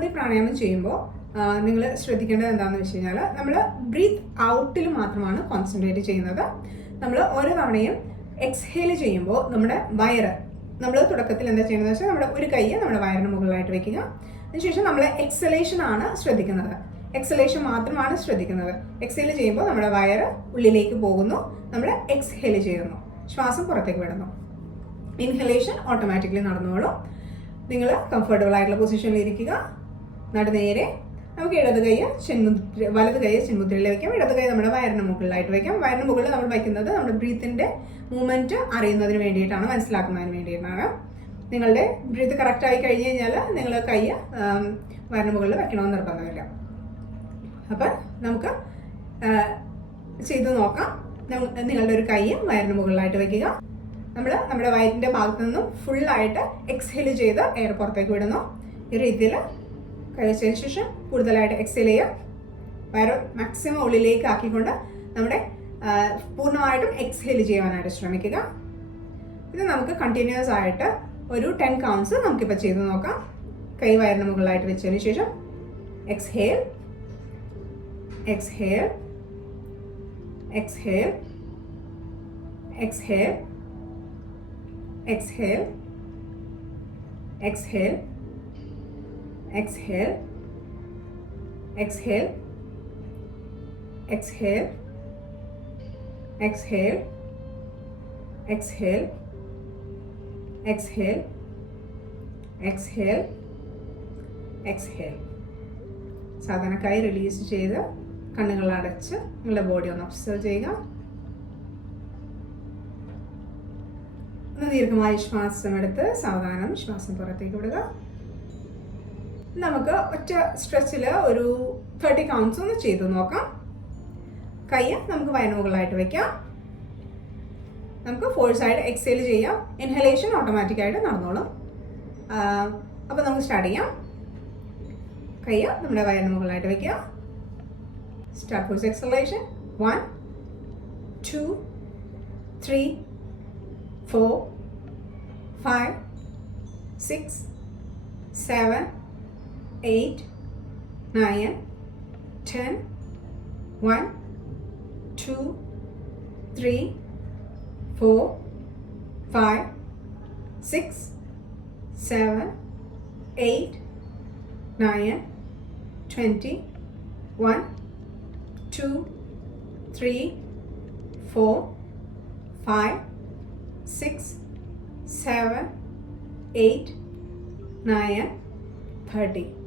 കപാലഭാതി പ്രാണായാമം ചെയ്യുമ്പോൾ നിങ്ങൾ ശ്രദ്ധിക്കേണ്ടത് എന്താണെന്ന് വെച്ച് കഴിഞ്ഞാൽ നമ്മൾ ബ്രീത്ത് ഔട്ടിൽ മാത്രമാണ് കോൺസെൻട്രേറ്റ് ചെയ്യുന്നത്. നമ്മൾ ഓരോ തവണയും എക്സ്ഹേൽ ചെയ്യുമ്പോൾ നമ്മുടെ വയറ് നമ്മൾ തുടക്കത്തിൽ എന്താ ചെയ്യുന്നത് വെച്ചാൽ നമ്മുടെ ഒരു കൈ നമ്മുടെ വയറിന് മുകളിലായിട്ട് വെക്കുക. അതിനുശേഷം നമ്മൾ എക്സലേഷൻ ആണ് ശ്രദ്ധിക്കുന്നത്. എക്സലേഷൻ മാത്രമാണ് ശ്രദ്ധിക്കുന്നത്. എക്സേൽ ചെയ്യുമ്പോൾ നമ്മുടെ വയറ് ഉള്ളിലേക്ക് പോകുന്നു, നമ്മൾ എക്സ്ഹേൽ ചെയ്യുന്നു, ശ്വാസം പുറത്തേക്ക് വിടുന്നു. ഇൻഹലേഷൻ ഓട്ടോമാറ്റിക്കലി നടന്നോളും. നിങ്ങൾ കംഫർട്ടബിൾ ആയിട്ടുള്ള പൊസിഷനിൽ ഇരിക്കുക. നടുനേരെ. നമുക്ക് വലത് കൈ ചിന്മുദ്രയിൽ വയ്ക്കാം, ഇടത് കൈ നമ്മുടെ വയറിന് മുകളിലായിട്ട് വയ്ക്കാം. വയറിന് മുകളിൽ നമ്മൾ വയ്ക്കുന്നത് നമ്മുടെ ബ്രീത്തിന്റെ മൂവ്മെന്റ് അറിയുന്നതിന് വേണ്ടിയിട്ടാണ്, മനസ്സിലാക്കുന്നതിന് വേണ്ടിയിട്ടാണ്. നിങ്ങളുടെ ബ്രീത്ത് കറക്റ്റ് ആയി കഴിഞ്ഞ് കഴിഞ്ഞാൽ നിങ്ങൾ കൈ വയറിന് മുകളിൽ വയ്ക്കണമെന്ന് നിർബന്ധമില്ല. അപ്പം നമുക്ക് ചെയ്ത് നോക്കാം. നിങ്ങളുടെ ഒരു കൈ വയറിന് മുകളിലായിട്ട് വയ്ക്കുക. നമ്മൾ നമ്മുടെ വയറ്റിന്റെ ഭാഗത്തു നിന്നും ഫുള്ളായിട്ട് എക്സ്ഹേൽ ചെയ്ത് എയർ പുറത്തേക്ക് വിടുന്നു. ഈ രീതിയിൽ കഴിച്ചതിന് ശേഷം കൂടുതലായിട്ട് എക്സ്ഹേൽ ചെയ്യുക. വയറ് മാക്സിമം ഉള്ളിലേക്ക് ആക്കിക്കൊണ്ട് നമ്മുടെ പൂർണ്ണമായിട്ടും എക്സ്ഹേൽ ചെയ്യാനായിട്ട് ശ്രമിക്കുക. ഇത് നമുക്ക് കണ്ടിന്യൂസ് ആയിട്ട് ഒരു 10 കൗണ്ട്സ് നമുക്കിപ്പോൾ ചെയ്ത് നോക്കാം. കൈ വയറിന് മുകളിലായിട്ട് വെച്ചതിന് ശേഷം exhale, exhale, exhale, exhale, exhale, exhale, exhale, exhale, exhale, exhale, exhale, exhale, exhale, exhale. സാധാരണ കൈ റിലീസ് ചെയ്ത് കണ്ണുകൾ അടച്ച് നിങ്ങളുടെ ബോഡി ഒന്ന് ഒബ്സർവ് ചെയ്യുക. ദീർഘമായ ശ്വാസം എടുത്ത് സാവധാനം ശ്വാസം പുറത്തേക്ക് വിടുക. നമുക്ക് ഒറ്റ സ്ട്രെച്ചിൽ ഒരു 30 കൗണ്ട്സ് ഒന്ന് ചെയ്ത് നോക്കാം. കൈ നമുക്ക് വയറിന് മുകളിലായിട്ട് വെക്കാം. നമുക്ക് ഫോഴ്സായിട്ട് എക്സേൽ ചെയ്യാം. ഇൻഹലേഷൻ ഓട്ടോമാറ്റിക്കായിട്ട് നടന്നോളും. അപ്പോൾ നമുക്ക് സ്റ്റാർട്ട് ചെയ്യാം. കൈ നമ്മുടെ വയറിന് മുകളിലായിട്ട് വെക്കുക. Start force exhalation. 1 2 3 4 5 6 7 8 9 10 1 2 3 4 5 6 7 8 9 20 1 2 3 4 5 6 7 8 9 30.